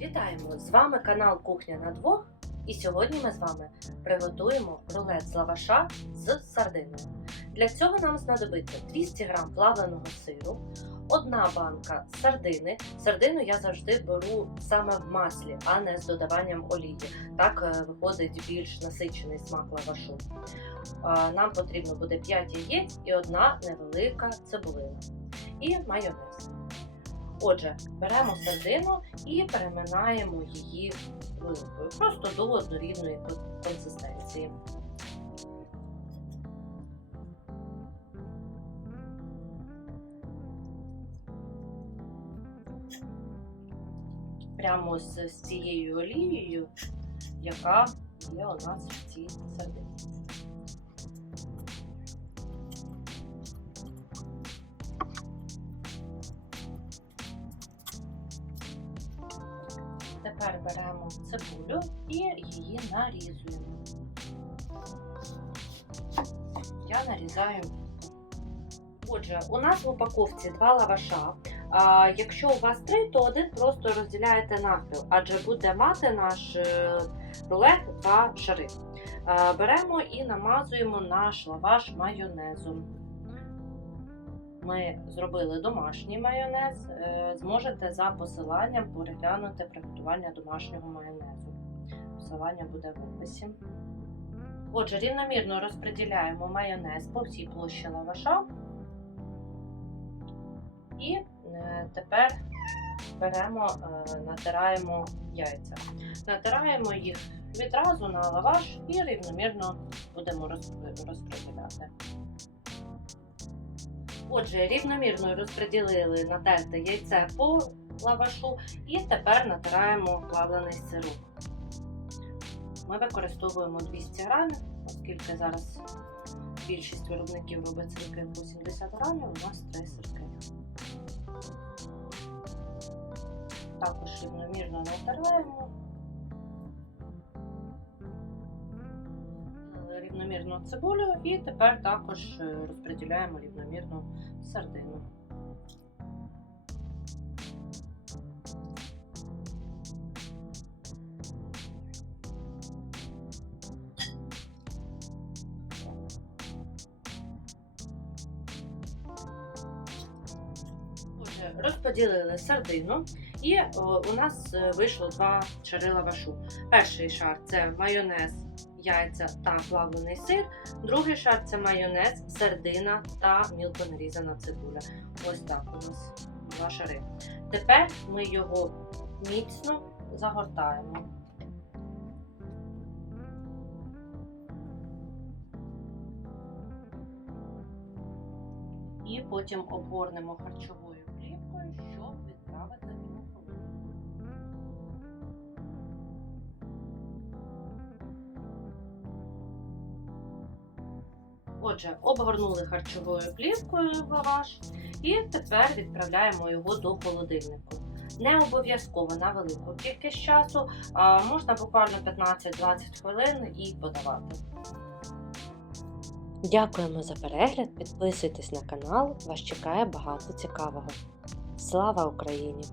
Вітаємо! З вами канал Кухня на двох. І сьогодні ми з вами приготуємо рулет з лаваша з сардиною. Для цього нам знадобиться 200 г плавленого сиру, одна банка сардини. Сардину я завжди беру саме в маслі, а не з додаванням олії. Так е, виходить більш насичений смак лавашу. Нам потрібно буде 5 яєць і одна невелика цибулина. І майонез. Отже, беремо сардину і переминаємо її вилкою, просто до однорідної консистенції. Прямо з, цією олією, яка є у нас в цій сардині. Тепер беремо цибулю і її нарізуємо. Я нарізаю. Отже, у нас в упаковці два лаваша. А, якщо у вас три, то один просто розділяєте навпіл, адже буде мати наш е, рулет два шари. Беремо і намазуємо наш лаваш майонезом. Ми зробили домашній майонез. Е, Зможете за посиланням переглянути приготування домашнього майонезу. Посилання буде в описі. Отже, рівномірно розподіляємо майонез по всій площі лаваша. І е, тепер беремо, е, натираємо яйця. Натираємо їх відразу на лаваш і рівномірно будемо розп- розподіляти. Отже, рівномірно розподілили натерте яйце по лавашу і тепер натираємо плавлений сироп. Ми використовуємо 200 грамів, оскільки зараз більшість виробників робить сирки по 70 грамів, у нас 3 сирки. Також рівномірно натираємо. Рівномірно цибулю і тепер також е, розподіляємо рівномірно сардину. Розподілили сардину, і у нас е, вийшло два шари лавашу. Перший шар це майонез, яйця та плавлений сир. Другий шар це майонез, сардина та мілко нарізана цибуля. Ось так у нас два шари. Тепер ми його міцно загортаємо. І потім обгорнемо харчовою плівкою, щоб відправити Отже, обгорнули харчовою плівкою лаваш і тепер відправляємо його до холодильнику. Не обов'язково на велику кількість часу, а можна буквально 15-20 хвилин і подавати. Дякуємо за перегляд. Підписуйтесь на канал, вас чекає багато цікавого. Слава Україні!